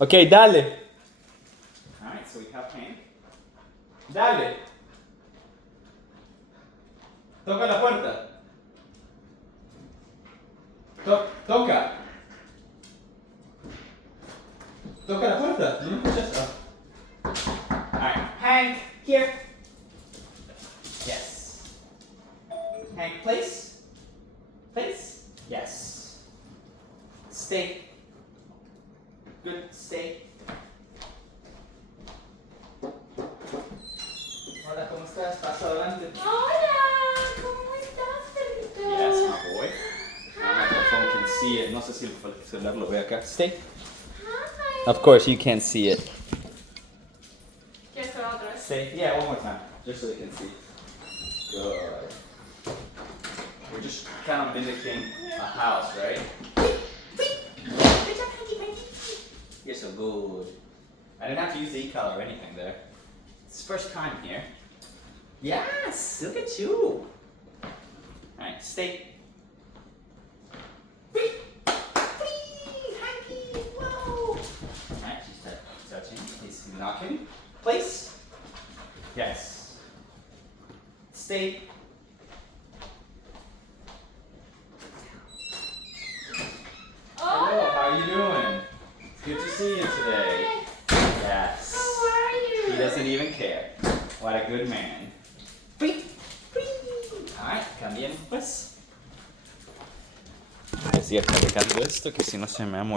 Okay, dale. Alright, so we have Hank. Dale. Toca la puerta. Toca. Toca la puerta. ¿No me escuchas? Oh. Alright, Hank, here. Yes. Hank, place. Place. Yes. Stay. Good, stay. Hola, ¿cómo estás? Pasa adelante. Hola, ¿cómo estás, perrito? Yes, my boy. My phone can see it. No sé si el celular lo ve acá. Stay. Hi. Of course, you can't see it. ¿Quieres probar otra vez? Stay. Yeah, one more time, just so they can see. Good. We're just kind of mimicking a house, right? Good job, Hanky. You're so good. I didn't have to use the e-collar or anything there. It's first time here. Yes, look at you. Alright, stay. Hanky, whoa. Alright, she's touching. He's knocking. Place. Yes. Stay. Hello, how are you doing? It's good to see you today. Yes. How are you? He doesn't even care. What a good man. Alright, cambien pues. Decía cargando esto que si no se me ha